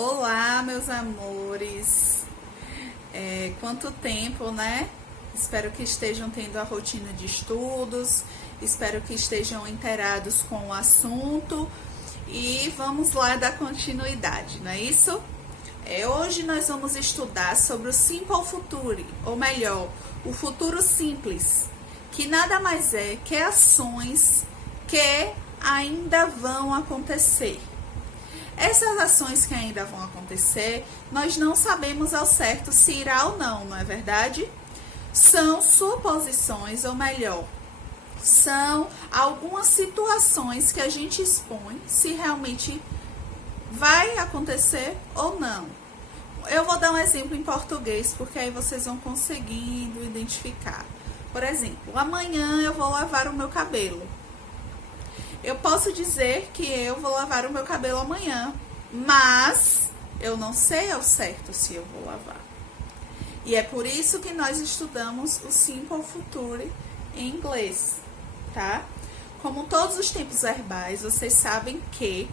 Olá, meus amores. Quanto tempo, né? Espero que estejam tendo a rotina de estudos, espero que estejam inteirados com o assunto e vamos lá dar continuidade, não é isso? Hoje nós vamos estudar sobre o Simple Future, ou melhor, o futuro simples, que nada mais é que ações que ainda vão acontecer. Essas ações que ainda vão acontecer, nós não sabemos ao certo se irá ou não, não é verdade? São suposições, ou melhor, são algumas situações que a gente expõe se realmente vai acontecer ou não. Eu vou dar um exemplo em português, porque aí vocês vão conseguindo identificar. Por exemplo, amanhã eu vou lavar o meu cabelo. Eu posso dizer que eu vou lavar o meu cabelo amanhã, mas eu não sei ao certo se eu vou lavar. E é por isso que nós estudamos o Simple Future em inglês, tá? Como todos os tempos verbais, vocês sabem que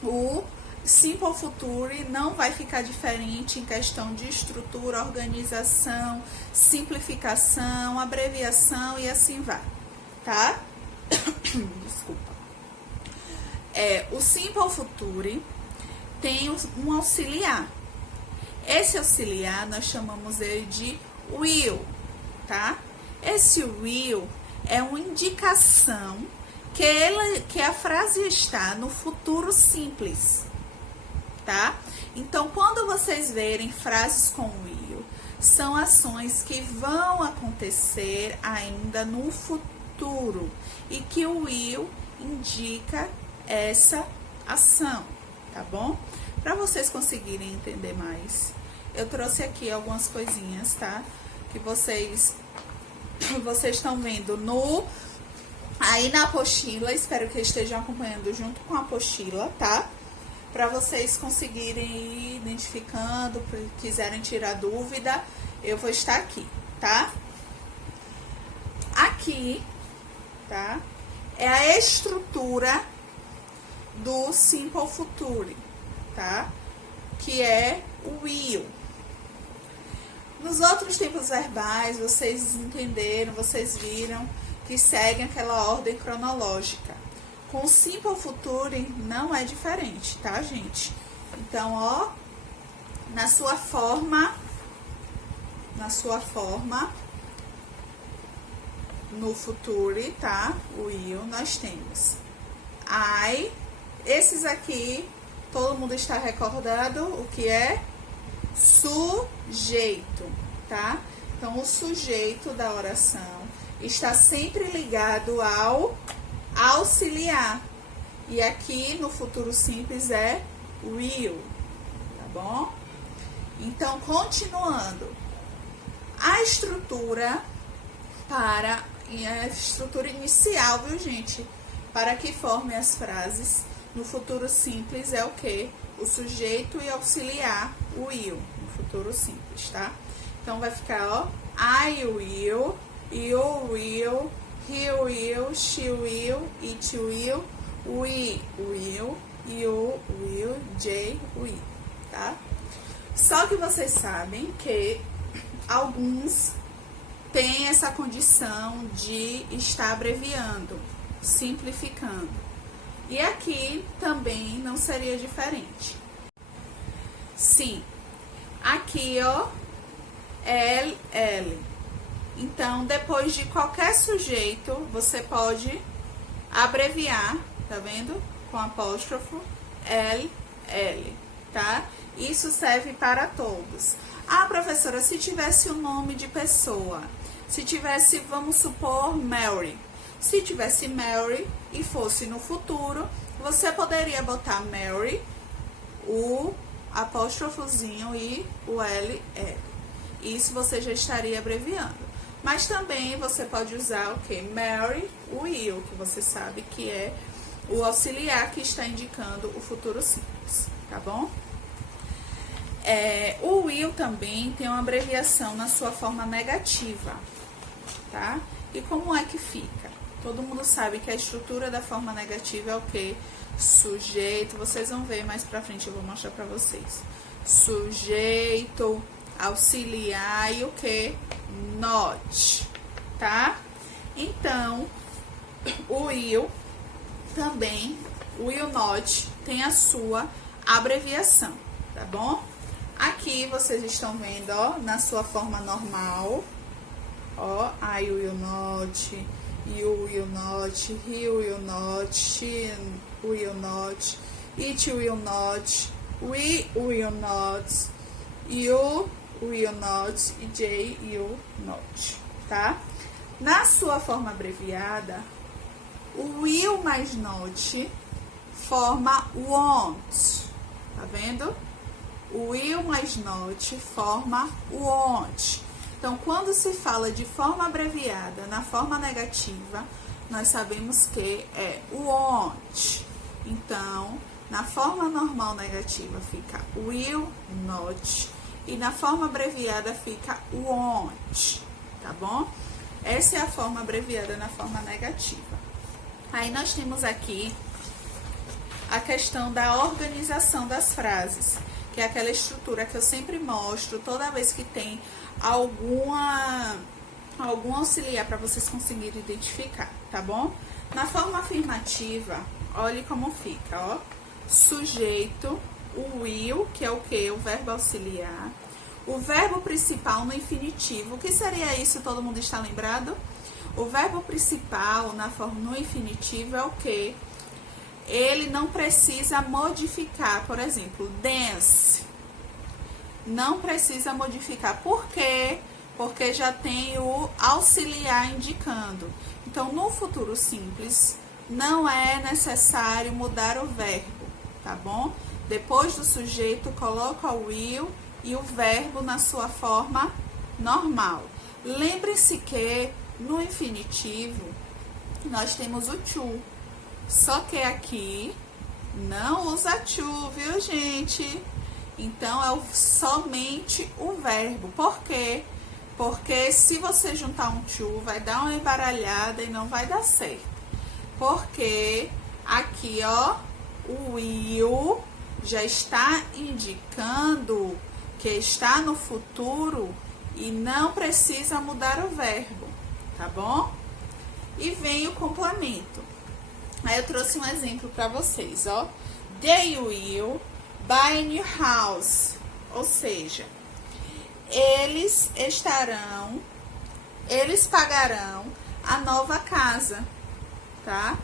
o Simple Future não vai ficar diferente em questão de estrutura, organização, simplificação, abreviação e assim vai, tá? Desculpa. O Simple Future tem um auxiliar. Esse auxiliar nós chamamos ele de will, tá? Esse will é uma indicação que a frase está no futuro simples, tá? Então, quando vocês verem frases com will, são ações que vão acontecer ainda no futuro e que o will indica essa ação, tá bom? Para vocês conseguirem entender mais, eu trouxe aqui algumas coisinhas, tá? Que vocês estão vendo aí na apostila, espero que estejam acompanhando junto com a apostila, tá? Para vocês conseguirem ir identificando, quiserem tirar dúvida, eu vou estar aqui, tá? Aqui, tá? É a estrutura do Simple Future, tá? Que é o will. Nos outros tempos verbais, vocês entenderam, vocês viram que seguem aquela ordem cronológica. Com o Simple Future não é diferente, tá, gente? Então, ó, na sua forma, no Future, tá? O will, nós temos I. Esses aqui, todo mundo está recordado o que é sujeito, tá? Então, o sujeito da oração está sempre ligado ao auxiliar. E aqui no futuro simples é will, tá bom? Então, continuando. A estrutura a estrutura inicial, viu, gente? Para que forme as frases no futuro simples é o que? O sujeito e auxiliar, o will, no futuro simples, tá? Então, vai ficar, ó, I will, you will, he will, she will, it will, we will, you will, they will, tá? Só que vocês sabem que alguns têm essa condição de estar abreviando, simplificando. E aqui também não seria diferente. Sim, aqui, ó, L. Então, depois de qualquer sujeito, você pode abreviar, tá vendo? Com apóstrofo, L, tá? Isso serve para todos. Ah, professora, se tivesse o nome de pessoa, se tivesse, vamos supor, Mary. Se tivesse Mary e fosse no futuro, você poderia botar Mary, o apóstrofozinho e o L. Isso você já estaria abreviando. Mas também você pode usar o que? Mary, o will, que você sabe que é o auxiliar que está indicando o futuro simples, tá bom? O will também tem uma abreviação na sua forma negativa, tá? E como é que fica? Todo mundo sabe que a estrutura da forma negativa é o quê? Sujeito, vocês vão ver mais pra frente, eu vou mostrar pra vocês. Sujeito, auxiliar e o quê? Not, tá? Então, o will também, o will not tem a sua abreviação, tá bom? Aqui vocês estão vendo, ó, na sua forma normal, ó, I will not, you will not, he will not, she will not, it will not, we will not, you will not e J will not, tá? Na sua forma abreviada, o will mais not forma won't, tá vendo? O will mais not forma won't. Então, quando se fala de forma abreviada na forma negativa, nós sabemos que é won't. Então, na forma normal negativa fica will not e na forma abreviada fica won't, tá bom? Essa é a forma abreviada na forma negativa. Aí nós temos aqui a questão da organização das frases, que é aquela estrutura que eu sempre mostro toda vez que tem algum auxiliar para vocês conseguirem identificar, tá bom? Na forma afirmativa, olhe como fica, ó. Sujeito, o will, que é o que? O verbo auxiliar. O verbo principal no infinitivo. O que seria isso? Todo mundo está lembrado? O verbo principal no infinitivo é o que? Ele não precisa modificar. Por exemplo, dance. Não precisa modificar. Por quê? Porque já tem o auxiliar indicando. Então, no futuro simples, não é necessário mudar o verbo, tá bom? Depois do sujeito, coloca o will e o verbo na sua forma normal. Lembre-se que no infinitivo nós temos o to, só que aqui não usa to, viu, gente? Então é somente o verbo. Por quê? Porque se você juntar um to, vai dar uma embaralhada e não vai dar certo. Porque aqui, ó, o will já está indicando que está no futuro e não precisa mudar o verbo, tá bom? E vem o complemento. Aí eu trouxe um exemplo para vocês, ó. They will buy a new house. Ou seja, eles pagarão a nova casa, tá?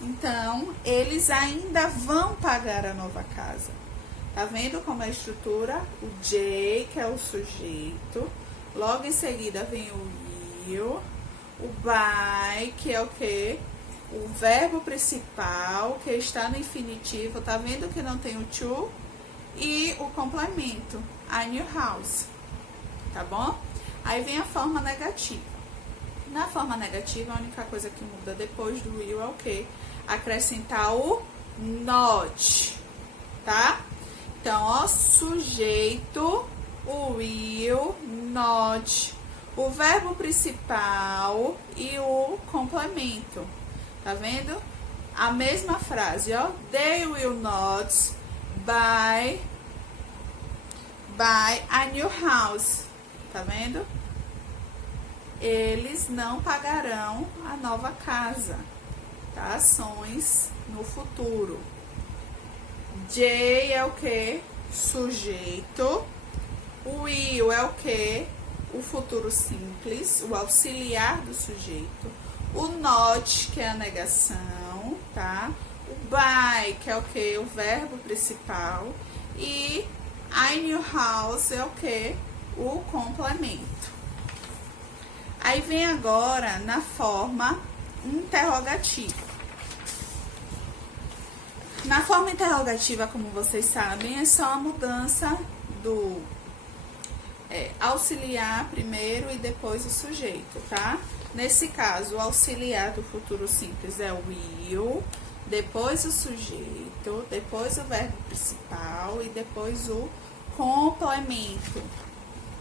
Então, eles ainda vão pagar a nova casa. Tá vendo como é a estrutura? O J, que é o sujeito. Logo em seguida vem o will. O buy, que é o quê? O verbo principal, que está no infinitivo. Tá vendo que não tem o to? E o complemento, a new house. Tá bom? Aí vem a forma negativa. Na forma negativa, a única coisa que muda depois do will é o quê? Acrescentar o not, tá? Então, ó, sujeito, o will, not, o verbo principal e o complemento. Tá vendo? A mesma frase, ó. They will not buy a new house. Tá vendo? Eles não pagarão a nova casa. Tá? Ações no futuro. J é o que? Sujeito. O will é o que? O futuro simples, o auxiliar do sujeito. O not, que é a negação, tá? O buy, que é o que? O verbo principal. E a new house é o que? O complemento. Aí vem agora na forma interrogativa. Na forma interrogativa, como vocês sabem, é só a mudança do auxiliar primeiro e depois o sujeito, tá? Nesse caso, o auxiliar do futuro simples é o will, depois o sujeito, depois o verbo principal e depois o complemento.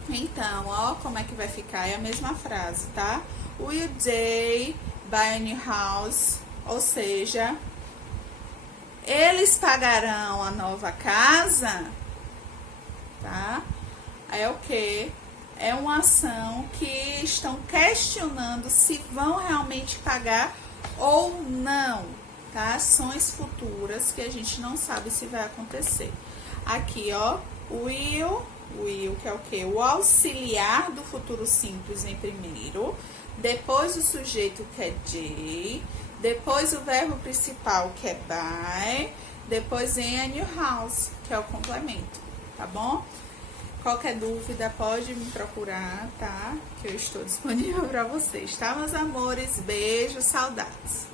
Então, ó, como é que vai ficar? É a mesma frase, tá? Will they buy a new house, ou seja, eles pagarão a nova casa, tá? É o que? É uma ação que estão questionando se vão realmente pagar ou não, tá? Ações futuras que a gente não sabe se vai acontecer. Aqui, ó, will, que é o que? O auxiliar do futuro simples em primeiro, depois o sujeito que é J, depois o verbo principal que é buy, depois vem a new house, que é o complemento, tá bom? Qualquer dúvida pode me procurar, tá? Que eu estou disponível para vocês, tá, meus amores? Beijos, saudades!